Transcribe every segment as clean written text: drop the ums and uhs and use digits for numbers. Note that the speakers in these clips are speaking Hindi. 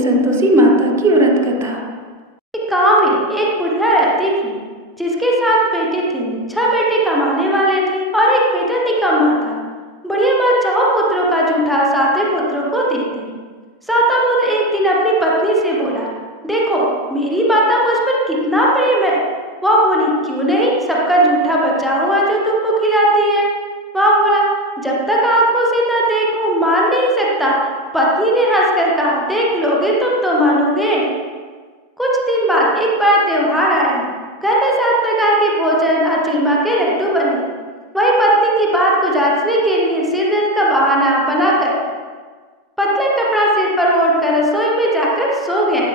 संतोषी माता की व्रत कथा। एक गांव में एक बुढ़िया रहती थी जिसके 7 बेटे थे। 6 बेटे कमाने वाले थे और एक बेटा निकम्मा था। बुढ़िया माँ 4 पुत्रों का जूठा 7वें पुत्रों को देती। 7वां पुत्र एक दिन अपनी पत्नी से बोला, देखो मेरी माता मुझ पर कितना प्रेम है। वह बोली, क्यों नहीं, सबका जूठा बचा हुआ जो तुमको खिलाती है। वह बोला, जब तक आंखों से न देखूं मान नहीं सकता। पत्नी ने हंसकर कहा, देख लोगे तुम तो मानोगे। कुछ दिन बाद एक बड़ा त्योहार आया। घर में 7 प्रकार के भोजन और चूरमा के लड्डू बने। वही पत्नी की बात को जांचने के लिए सिर दर्द का बहाना बनाकर पतला कपड़ा सिर पर ओढ़कर रसोई में जाकर सो गया।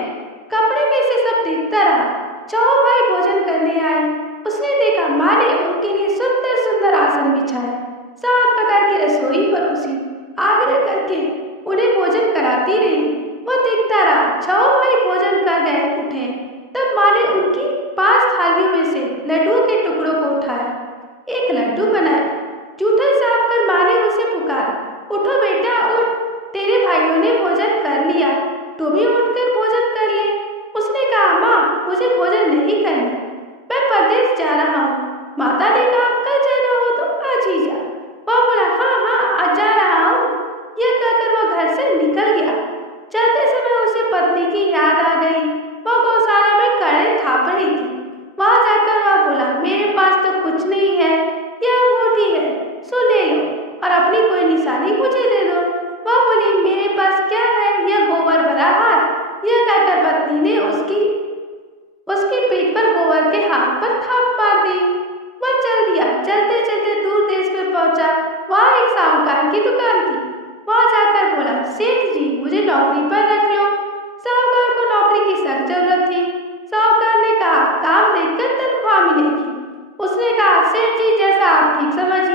कपड़े में से सब देखता रहा। 4 भाई भोजन करने आए। उसने देखा माँ ने उनके लिए सुंदर सुंदर आसन बिछाए, 7 प्रकार की रसोई परोसी, आग्रह करके उन्हें भोजन कराती रही। वो देखता रहा। 6 भाई भोजन कर गए उठे, तब माँ ने उनकी 5 थालियों में से लड्डुओं के टुकड़ों को उठाया, एक लड्डू बनाया। जूठा साफ कर माँ ने उसे पुकारा, उठो बेटा उठ, तेरे भाइयों ने भोजन कर लिया, तू भी उठकर भोजन कर ले। उसने कहा, माँ मुझे भोजन नहीं करना, मैं परदेश जा रहा हूँ। माता ने कहा, कल जाना हो तो आज ही जा। वह बोला, हाँ आज जा रहा हूँ। यह कहकर वह घर से निकल गया। चलते समय उसे पत्नी की याद आ गई। वह गौशाला में कड़े थाप रही थी। वहां जाकर वह बोला, मेरे पास तो कुछ नहीं है, यह अंगूठी है, सो ले लो और अपनी कोई निशानी मुझे दे दो। वह बोली, मेरे पास क्या है, यह गोबर भरा हाथ। यह कहकर पत्नी ने उसके पीठ पर गोबर के हाथ पर थाप मार दी। वह चल दिया। चलते चलते दूर देश में पहुंचा। वहां एक साहूकार की दुकान थी। वहां जाकर बोला, सेठ जी मुझे नौकरी पर रख लो। साहूकार को नौकरी की सख्त जरूरत थी। साहूकार ने कहा, काम देखकर तनख्वाह मिलेगी। उसने कहा, सेठ जी जैसा आप ठीक समझिए।